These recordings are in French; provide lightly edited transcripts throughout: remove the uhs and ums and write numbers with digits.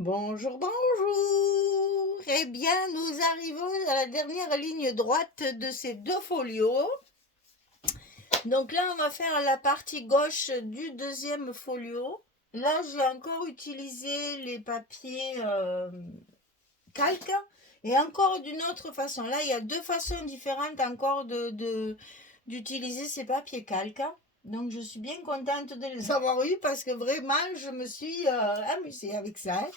Bonjour, bonjour. Eh bien, nous arrivons à la dernière ligne droite de ces deux folios. Donc là, on va faire la partie gauche du deuxième folio. Là, j'ai encore utilisé les papiers calque et encore d'une autre façon. Là, il y a deux façons différentes encore d'utiliser ces papiers calque. Donc, je suis bien contente de les avoir eus parce que vraiment, je me suis amusée avec ça.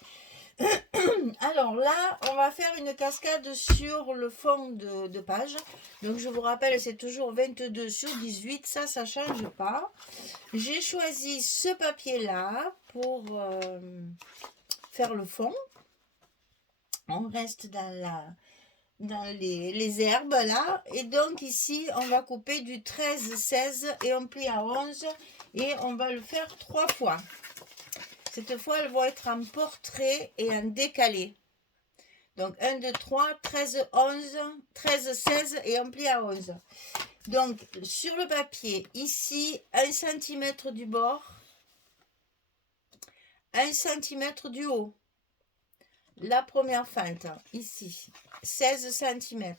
Alors là, on va faire une cascade sur le fond de page. Donc je vous rappelle, c'est toujours 22 sur 18, ça ne change pas. J'ai choisi ce papier-là pour faire le fond. On reste dans les herbes là. Et donc ici, on va couper du 13, 16 et on plie à 11. Et on va le faire 3 fois. Cette fois, elles vont être en portrait et en décalé. Donc 1, 2, 3, 13, 11, 13, 16 et on plie à 11. Donc sur le papier, ici 1 cm du bord, 1 cm du haut. La première fente, ici, 16 cm.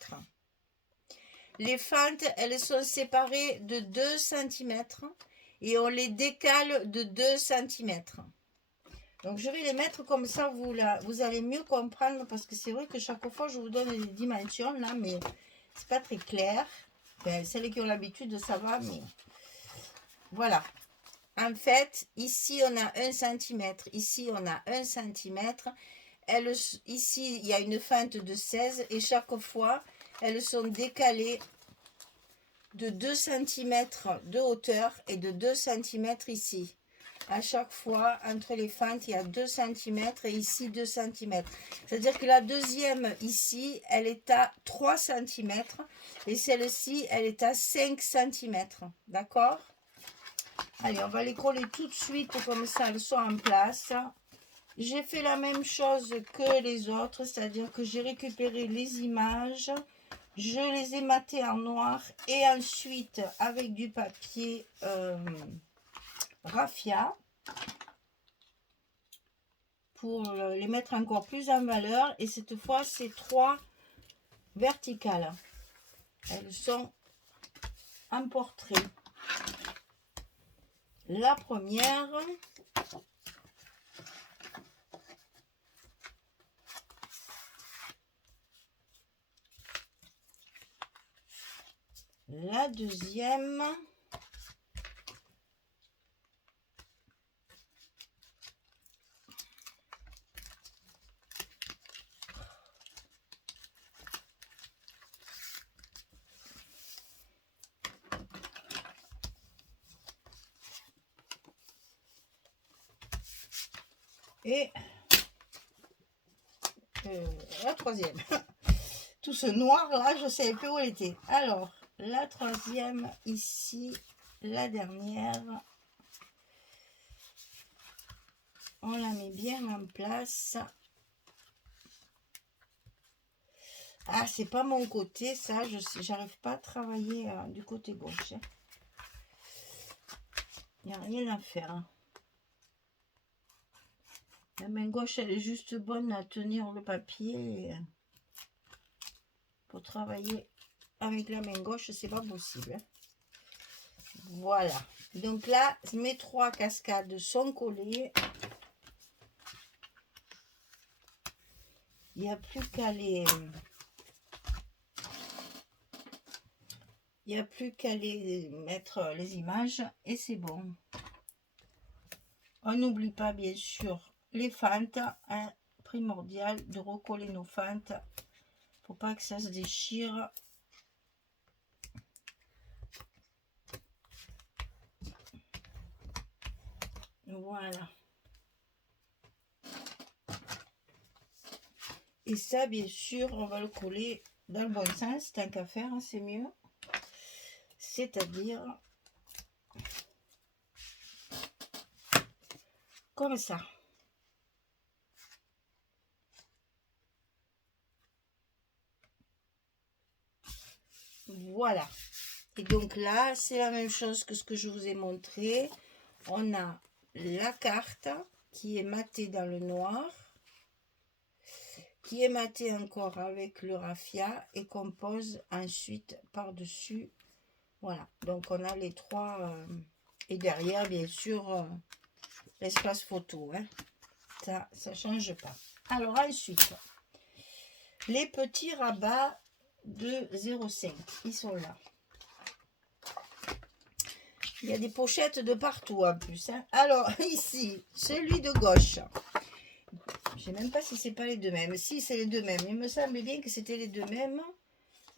Les fentes, elles sont séparées de 2 cm et on les décale de 2 cm. Donc je vais les mettre comme ça, vous allez mieux comprendre parce que c'est vrai que chaque fois je vous donne les dimensions là, mais c'est pas très clair. Enfin, celles qui ont l'habitude, ça va, mais voilà. En fait, ici on a 1 cm, ici on a 1 cm. Ici il y a une fente de 16 et chaque fois elles sont décalées de 2 cm de hauteur et de 2 cm ici. À chaque fois, entre les fentes, il y a 2 cm et ici 2 cm. C'est-à-dire que la deuxième ici, elle est à 3 cm et celle-ci, elle est à 5 cm. D'accord? Allez, on va les coller tout de suite comme ça, elles sont en place. J'ai fait la même chose que les autres, c'est-à-dire que j'ai récupéré les images, je les ai matées en noir et ensuite avec du papier raffia pour les mettre encore plus en valeur. Et cette fois, c'est 3 verticales. Elles sont en portrait. La première, la deuxième, et la troisième. Tout ce noir là, je ne savais plus où elle était. Alors, la troisième ici, la dernière, on la met bien en place. Ah, c'est pas mon côté, ça, j'arrive pas à travailler du côté gauche. Il n'y a rien à faire. Hein. La main gauche, elle est juste bonne à tenir le papier. Pour travailler avec la main gauche, c'est pas possible. Voilà. Donc là, mes 3 cascades sont collées. Il n'y a plus qu'à les... Il n'y a plus qu'à les mettre les images et c'est bon. On n'oublie pas bien sûr les fentes, hein, primordial de recoller nos fentes pour pas que ça se déchire. Voilà. Et ça, bien sûr, on va le coller dans le bon sens, tant qu'à faire, hein, c'est mieux. C'est-à-dire comme ça. Voilà. Et donc là, c'est la même chose que ce que je vous ai montré. On a la carte qui est matée dans le noir. qui est maté encore avec le raffia et qu'on pose ensuite par-dessus. Voilà, donc on a les trois, et derrière, bien sûr, l'espace photo, hein. Ça change pas. Alors ensuite, les petits rabats de 0,5, ils sont là. Il y a des pochettes de partout en plus, hein. Alors ici, celui de gauche. Je ne sais même pas si c'est pas les deux mêmes. Si, c'est les deux mêmes. Il me semblait bien que c'était les deux mêmes.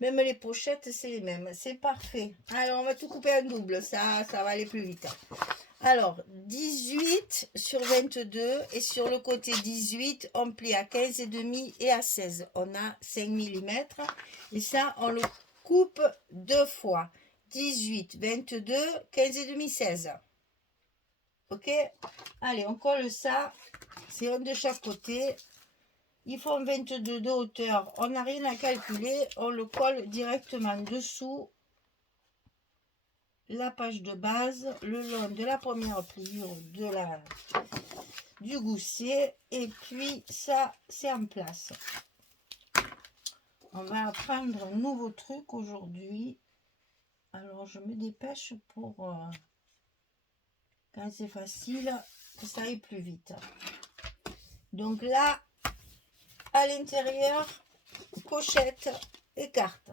Même les pochettes, c'est les mêmes. C'est parfait. Alors, on va tout couper en double. Ça va aller plus vite. Alors, 18 sur 22. Et sur le côté 18, on plie à 15,5 et à 16. On a 5 mm. Et ça, on le coupe deux fois. 18, 22, 15,5, 16. Ok? Allez, on colle ça. C'est un de chaque côté. Ils font 22 de hauteur. On n'a rien à calculer. On le colle directement dessous la page de base, le long de la première pliure du gousset. Et puis, ça, c'est en place. On va apprendre un nouveau truc aujourd'hui. Alors, je me dépêche pour, quand c'est facile, que ça aille plus vite. Donc là, à l'intérieur, pochette et carte.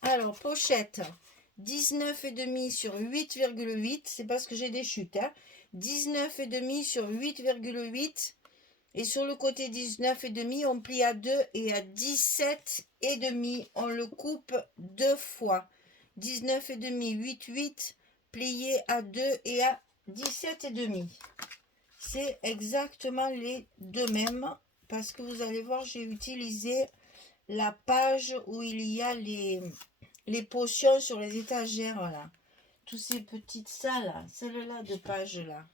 Alors, pochette, 19,5 sur 8,8, c'est parce que j'ai des chutes, hein. 19,5 sur 8,8, et sur le côté 19,5, on plie à 2 et à 17,5, on le coupe deux fois. 19,5, 8, 8, plié à 2 et à 17,5. C'est exactement les deux mêmes, parce que vous allez voir, j'ai utilisé la page où il y a les potions sur les étagères, là. Tous ces petites salles, celle-là de page, là.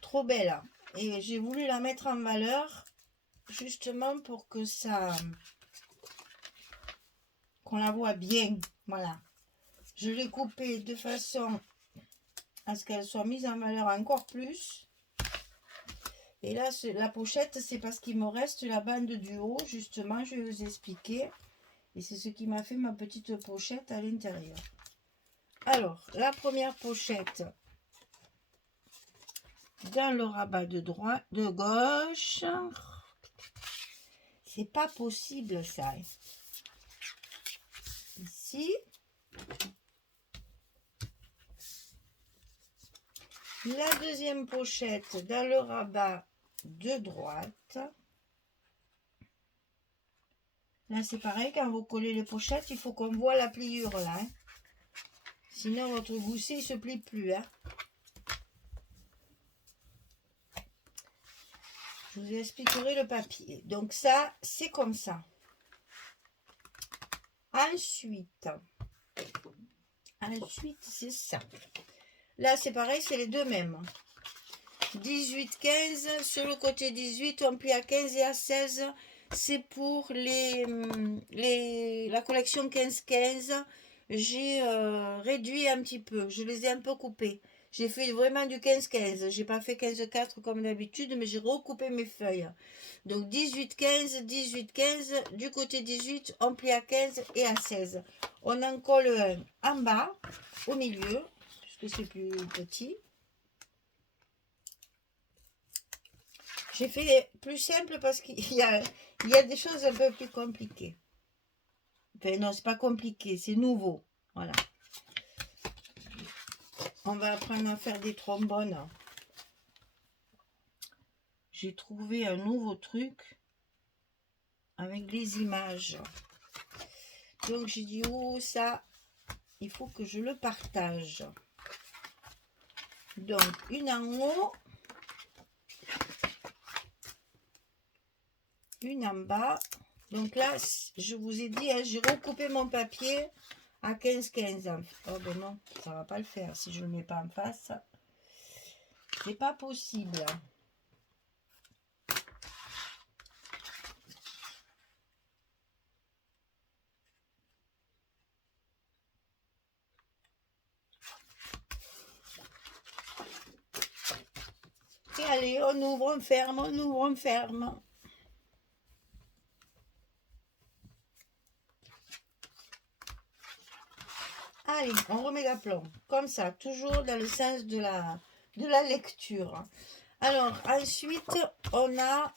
Trop belle, hein. Et j'ai voulu la mettre en valeur, justement pour que ça... qu'on la voit bien, voilà. Je l'ai coupée de façon à ce qu'elle soit mise en valeur encore plus. Et là, la pochette, c'est parce qu'il me reste la bande du haut, justement, je vais vous expliquer. Et c'est ce qui m'a fait ma petite pochette à l'intérieur. Alors, la première pochette, dans le rabat de droite, de gauche. C'est pas possible, ça. Ici. La deuxième pochette, dans le rabat de droite. Là, c'est pareil, quand vous collez les pochettes, il faut qu'on voit la pliure, là. Hein. Sinon, votre gousset, il ne se plie plus. Hein. Je vous expliquerai le papier. Donc ça, c'est comme ça. Ensuite, c'est ça. Là, c'est pareil, c'est les deux mêmes. 18, 15. Sur le côté 18, on plie à 15 et à 16. C'est pour la collection 15-15. J'ai réduit un petit peu. Je les ai un peu coupés. J'ai fait vraiment du 15-15. J'ai pas fait 15-4 comme d'habitude, mais j'ai recoupé mes feuilles. Donc 18-15, 18-15. Du côté 18, on plie à 15 et à 16. On en colle un en bas, au milieu, puisque c'est plus petit. J'ai fait plus simple parce qu'il y a des choses un peu plus compliquées. Enfin, non, c'est pas compliqué, c'est nouveau. Voilà. On va apprendre à faire des trombones. J'ai trouvé un nouveau truc avec les images. Donc, j'ai dit, oh, ça, il faut que je le partage. Donc, une en haut. Une en bas. Donc là, je vous ai dit, hein, j'ai recoupé mon papier à 15-15. Oh ben non, ça va pas le faire si je ne le mets pas en face. C'est pas possible. Ok. allez, on ouvre, on ferme, on ouvre, on ferme. Allez, on remet l'aplomb. Comme ça, toujours dans le sens de la lecture. Alors, ensuite, on a...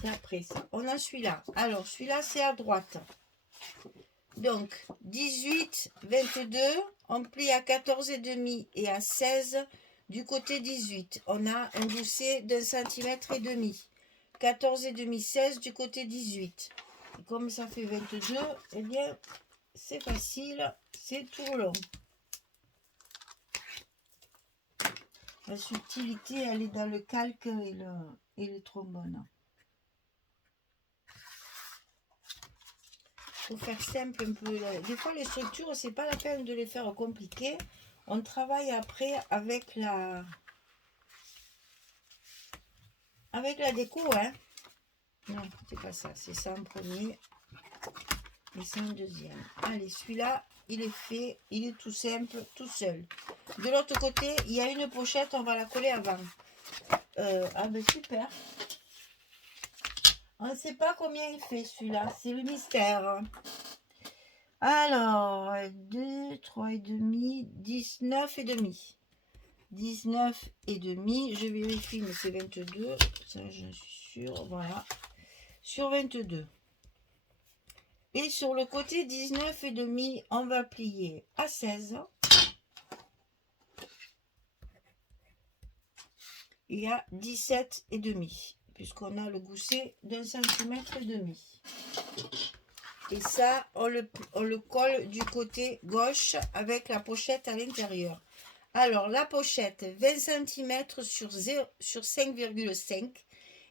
C'est après ça. On a celui-là. Alors, celui-là, c'est à droite. Donc, 18, 22, on plie à 14,5 et à 16 du côté 18. On a un gousset d'1,5 cm. 14,5, 16 du côté 18. Et comme ça fait 22, eh bien, c'est facile, c'est tout le long. La subtilité, elle est dans le calque et le trombone. Il faut faire simple un peu. Des fois, les structures, c'est pas la peine de les faire compliquées. On travaille après avec la déco, hein. Non, c'est pas ça. C'est ça en premier et ça en deuxième. Allez, celui-là, il est fait. Il est tout simple, tout seul. De l'autre côté, il y a une pochette. On va la coller avant. Ah ben super. On ne sait pas combien il fait celui-là. C'est le mystère. Alors, 2, 3,5, 19,5. 19,5. Je vérifie, mais c'est 22. Ça, je suis sûre. Voilà. Sur 22. Et sur le côté 19,5, on va plier à 16. Et à 17,5. Puisqu'on a le gousset d'1,5 cm. Et ça, on le colle du côté gauche avec la pochette à l'intérieur. Alors, la pochette, 20 cm sur 5,5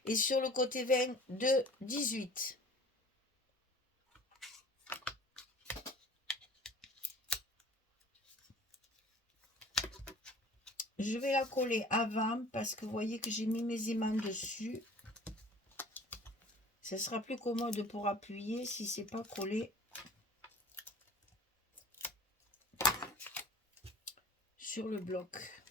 et sur le côté 20 de 18. Je vais la coller avant parce que vous voyez que j'ai mis mes aimants dessus. Ce sera plus commode pour appuyer si c'est pas collé sur le bloc.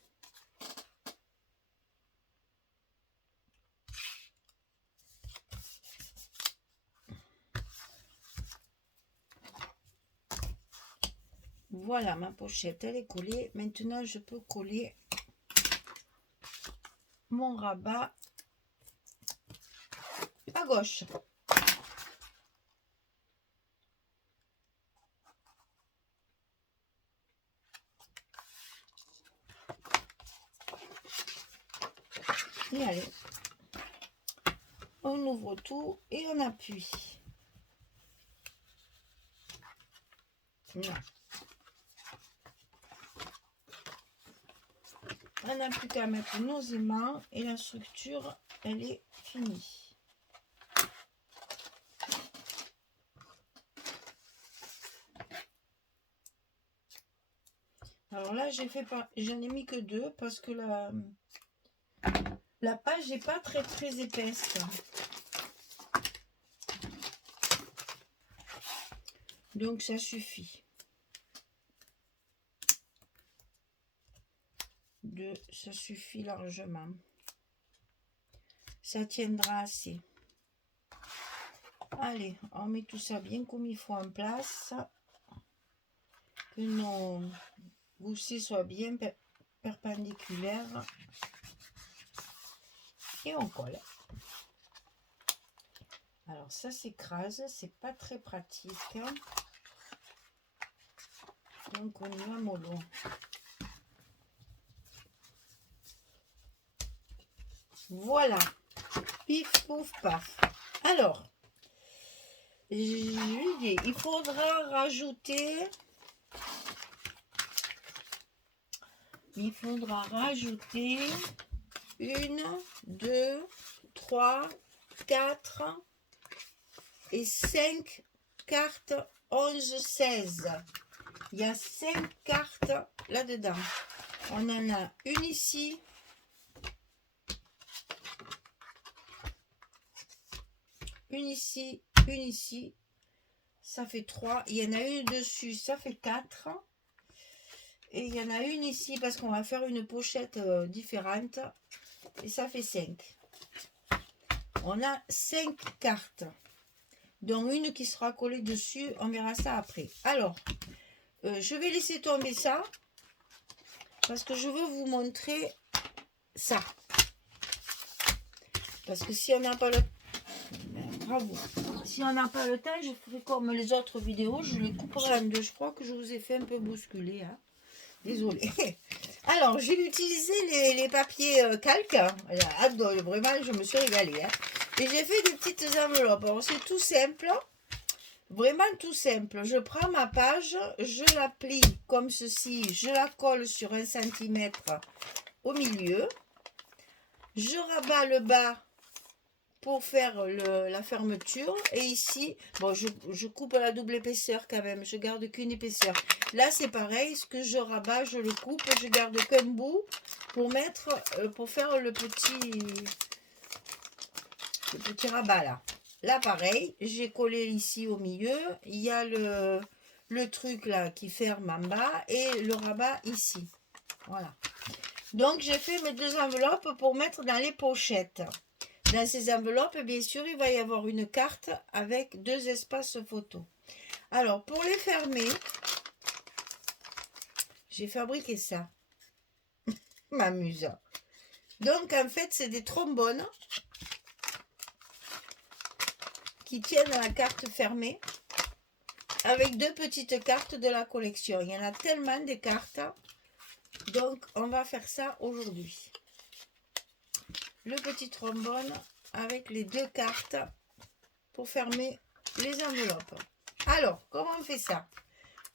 Voilà, ma pochette, elle est collée. Maintenant, je peux coller mon rabat à gauche. Et allez, on ouvre tout et on appuie. Là. On n'a plus qu'à mettre nos aimants et la structure, elle est finie. Alors là, j'en ai mis que 2 parce que la page n'est pas très épaisse. Donc ça suffit. Ça suffit largement. Ça tiendra assez. Allez, on met tout ça bien comme il faut en place. Que nos goussets soient bien perpendiculaires. Et on colle. Alors ça s'écrase, c'est pas très pratique. Donc on y va mollo. Voilà. Pif, pouf, paf. Alors, il faudra rajouter... Il faudra rajouter 1, 2, 3, 4 et 5 cartes 11, 16. Il y a 5 cartes là-dedans. On en a une ici. Une ici, une ici. Ça fait 3. Il y en a une dessus, ça fait 4. Et il y en a une ici parce qu'on va faire une pochette différente. Et ça fait 5. On a 5 cartes. Dont une qui sera collée dessus. On verra ça après. Alors, je vais laisser tomber ça. Parce que je veux vous montrer ça. Parce que si on n'a pas le... Bravo. Si on n'a pas le temps, je ferai comme les autres vidéos. Je les couperai en deux. Je crois que je vous ai fait un peu bousculer. Hein. Désolée. Alors, j'ai utilisé les papiers calques. Vraiment, je me suis régalée. Hein. Et j'ai fait des petites enveloppes. Alors, c'est tout simple. Vraiment tout simple. Je prends ma page, je la plie comme ceci. Je la colle sur 1 cm au milieu. Je rabats le bas pour faire la fermeture. Et ici, bon, je coupe la double épaisseur quand même. Je garde qu'une épaisseur. Là, c'est pareil. Ce que je rabats, je le coupe. Je garde qu'un bout pour mettre, pour faire le petit rabat là. Là, pareil. J'ai collé ici au milieu. Il y a le truc là qui ferme en bas et le rabat ici. Voilà. Donc, j'ai fait mes 2 enveloppes pour mettre dans les pochettes. Dans ces enveloppes, bien sûr, il va y avoir une carte avec 2 espaces photos. Alors, pour les fermer, j'ai fabriqué ça. M'amuse. Donc, en fait, c'est des trombones qui tiennent à la carte fermée avec 2 petites cartes de la collection. Il y en a tellement des cartes. Donc, on va faire ça aujourd'hui. Le petit trombone avec les 2 cartes pour fermer les enveloppes. Alors, comment on fait ça?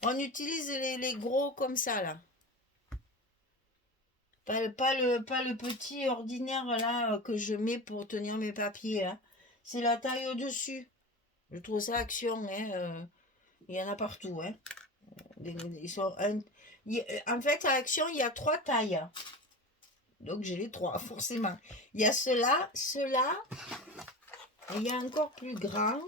On utilise les gros comme ça, là. Pas le petit ordinaire, là, que je mets pour tenir mes papiers. Hein. C'est la taille au-dessus. Je trouve ça Action. Hein, il y en a partout. Hein. Ils sont en fait, à Action, il y a 3 tailles. Donc, j'ai les 3, forcément. Il y a ceux-là, et il y a encore plus grand.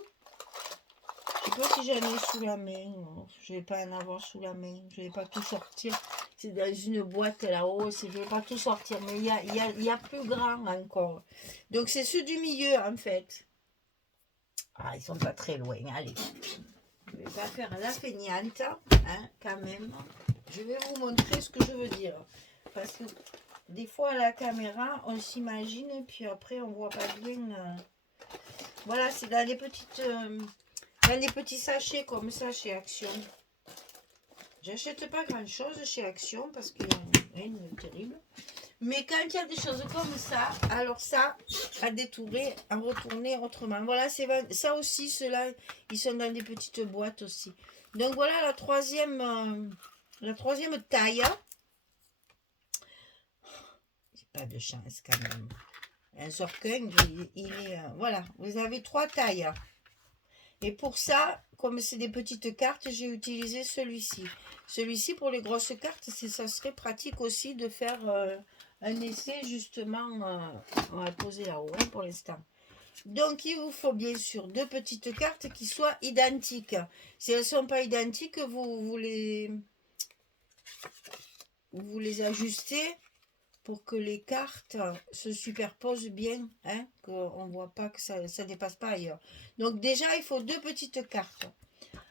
Je ne sais pas si j'en ai sous la main. Je ne vais pas en avoir sous la main. Je ne vais pas tout sortir. C'est dans une boîte là-haut. Je ne vais pas tout sortir. Mais il y a plus grand encore. Donc, c'est ceux du milieu, en fait. Ah, ils sont pas très loin. Allez. Je ne vais pas faire la feignante. Hein, quand même. Je vais vous montrer ce que je veux dire. Parce que des fois, à la caméra, on s'imagine. Puis après, on ne voit pas bien. Voilà, c'est dans les petites... dans des petits sachets comme ça chez Action. J'achète pas grand chose chez Action parce qu'il y a rien de terrible. Mais quand il y a des choses comme ça, alors ça, à détourer, à retourner autrement. Voilà, c'est ça aussi, ceux-là, ils sont dans des petites boîtes aussi. Donc voilà la troisième taille. J'ai pas de chance quand même. Un Sorkung, il est... voilà, vous avez 3 tailles. Et pour ça, comme c'est des petites cartes, j'ai utilisé celui-ci. Celui-ci, pour les grosses cartes, ça serait pratique aussi de faire un essai, justement. On va poser là-haut hein, pour l'instant. Donc, il vous faut bien sûr 2 petites cartes qui soient identiques. Si elles ne sont pas identiques, vous les ajustez pour que les cartes se superposent bien, hein, qu'on ne voit pas que ça ne dépasse pas ailleurs. Donc déjà, il faut 2 petites cartes.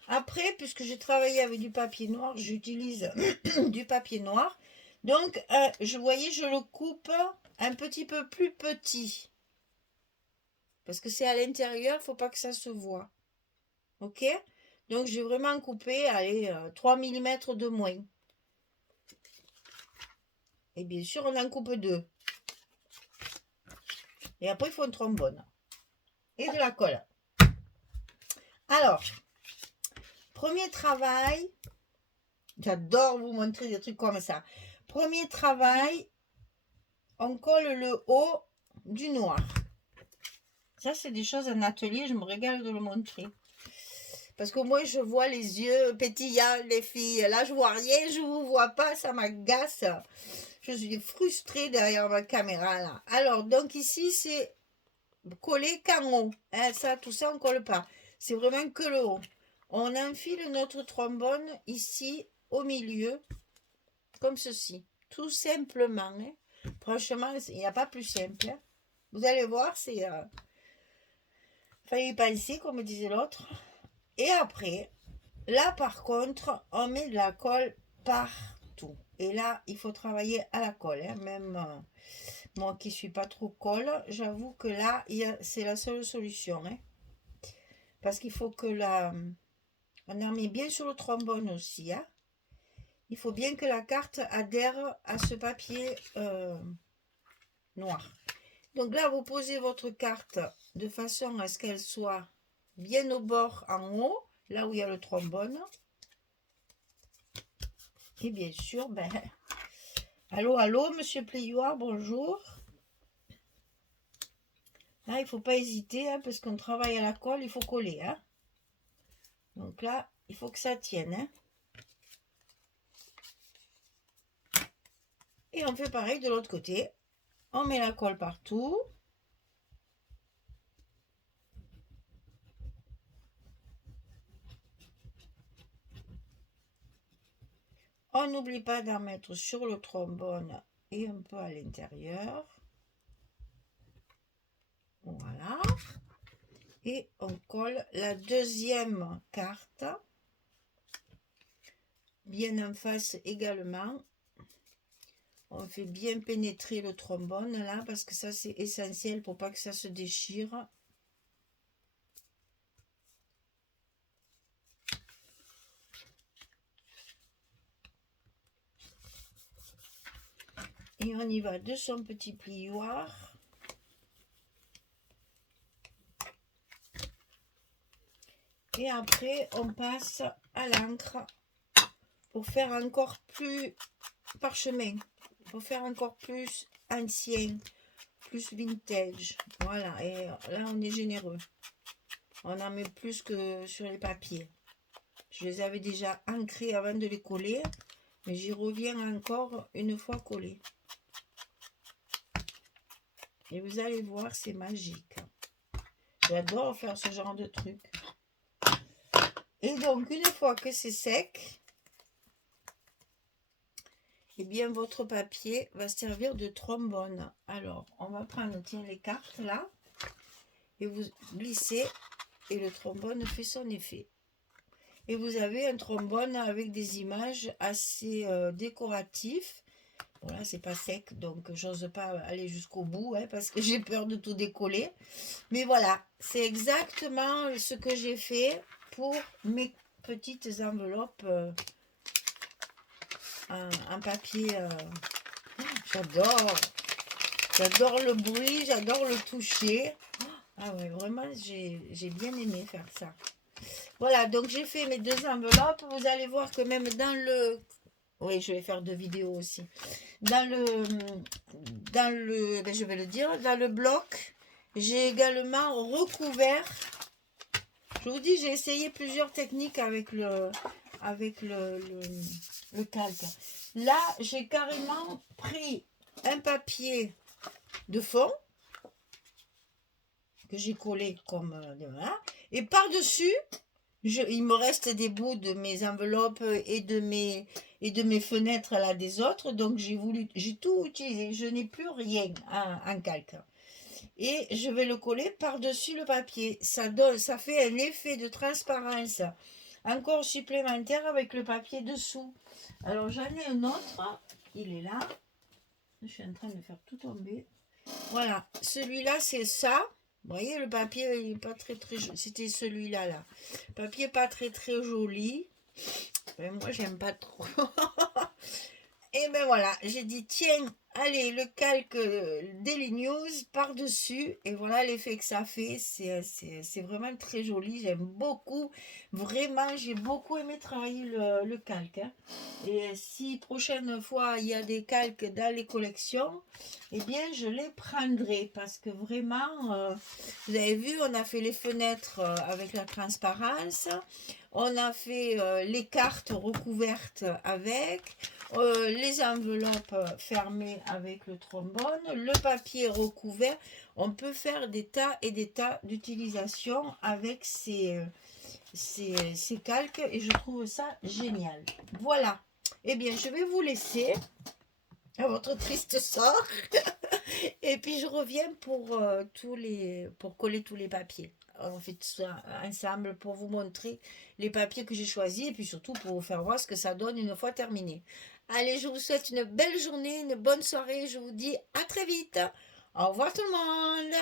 Après, puisque j'ai travaillé avec du papier noir, j'utilise du papier noir. Donc, je le coupe un petit peu plus petit. Parce que c'est à l'intérieur, il ne faut pas que ça se voit. Ok? Donc, j'ai vraiment coupé, allez, 3 mm de moins. Et bien sûr, on en coupe 2. Et après, il faut un trombone. Et de la colle. Alors, premier travail. J'adore vous montrer des trucs comme ça. Premier travail, on colle le haut du noir. Ça, c'est des choses en atelier. Je me régale de le montrer. Parce que moi, je vois les yeux pétillants, les filles. Là, je vois rien, je ne vous vois pas. Ça m'agace. Je suis frustrée derrière ma caméra là. Alors, donc ici, c'est collé qu'en haut. Hein, ça, tout ça, on ne colle pas. C'est vraiment que le haut. On enfile notre trombone ici au milieu. comme ceci, tout simplement. Hein. Franchement, il n'y a pas plus simple. Hein. Vous allez voir, c'est... fallait y penser, comme disait l'autre. Et après, là par contre, on met de la colle partout. Et là, il faut travailler à la colle. Hein. Même moi qui ne suis pas trop colle, j'avoue que là, c'est la seule solution. Hein. Parce qu'il faut que la... On en met bien sur le trombone aussi. Hein. Il faut bien que la carte adhère à ce papier noir. Donc là, vous posez votre carte de façon à ce qu'elle soit bien au bord en haut, là où il y a le trombone. Et bien sûr, ben, allô, allô, monsieur Plioir, bonjour. Là, il ne faut pas hésiter, hein, parce qu'on travaille à la colle, il faut coller. Hein. Donc là, il faut que ça tienne. Hein. Et on fait pareil de l'autre côté. On met la colle partout. On n'oublie pas d'en mettre sur le trombone et un peu à l'intérieur. Voilà. Et on colle la deuxième carte. Bien en face également. On fait bien pénétrer le trombone là parce que ça c'est essentiel pour pas que ça se déchire. Et on y va de son petit plioir. Et après on passe à l'encre pour faire encore plus parchemin, pour faire encore plus ancien, plus vintage. Voilà, et là on est généreux. On en met plus que sur les papiers. Je les avais déjà ancrés avant de les coller, mais j'y reviens encore une fois collés. Et vous allez voir, c'est magique. J'adore faire ce genre de truc. Et donc, une fois que c'est sec, eh bien, votre papier va servir de trombone. Alors, on va prendre, tiens, les cartes là, et vous glissez, et le trombone fait son effet. Et vous avez un trombone avec des images assez décoratifs. Bon là c'est pas sec donc j'ose pas aller jusqu'au bout hein, parce que j'ai peur de tout décoller. Mais voilà, c'est exactement ce que j'ai fait pour mes petites enveloppes en papier. J'adore le bruit, j'adore le toucher. Ah ouais, vraiment j'ai bien aimé faire ça. Voilà, donc j'ai fait mes deux enveloppes. Vous allez voir que même dans le... Oui, je vais faire deux vidéos aussi. Dans le, ben je vais le dire, dans le bloc, j'ai également recouvert. Je vous dis, j'ai essayé plusieurs techniques avec le calque. Là, j'ai carrément pris un papier de fond que j'ai collé comme voilà, et par-dessus, il me reste des bouts de mes enveloppes et de mes fenêtres là des autres, donc j'ai tout utilisé, je n'ai plus rien en calque. Et je vais le coller par-dessus le papier. Ça fait un effet de transparence encore supplémentaire avec le papier dessous. Alors j'en ai un autre, il est là. Je suis en train de faire tout tomber. Voilà, celui-là c'est ça. Vous voyez, le papier, il n'est pas très joli. C'était celui-là, là. Papier pas très joli. Mais moi, j'aime pas trop. Et ben voilà, j'ai dit, tiens, allez, le calque Daily News par-dessus. Et voilà l'effet que ça fait. C'est vraiment très joli. J'aime beaucoup. Vraiment, j'ai beaucoup aimé travailler le calque. Hein. Et si prochaine fois, il y a des calques dans les collections, eh bien, je les prendrai. Parce que vraiment, vous avez vu, on a fait les fenêtres avec la transparence. On a fait les cartes recouvertes avec, les enveloppes fermées avec le trombone, le papier recouvert. On peut faire des tas et des tas d'utilisations avec ces calques et je trouve ça génial. Voilà. Eh bien, je vais vous laisser à votre triste sort. Et puis je reviens pour coller tous les papiers. Alors, on fait tout ça ensemble pour vous montrer les papiers que j'ai choisis et puis surtout pour vous faire voir ce que ça donne une fois terminé. Allez, je vous souhaite une belle journée, une bonne soirée. Je vous dis à très vite. Au revoir tout le monde.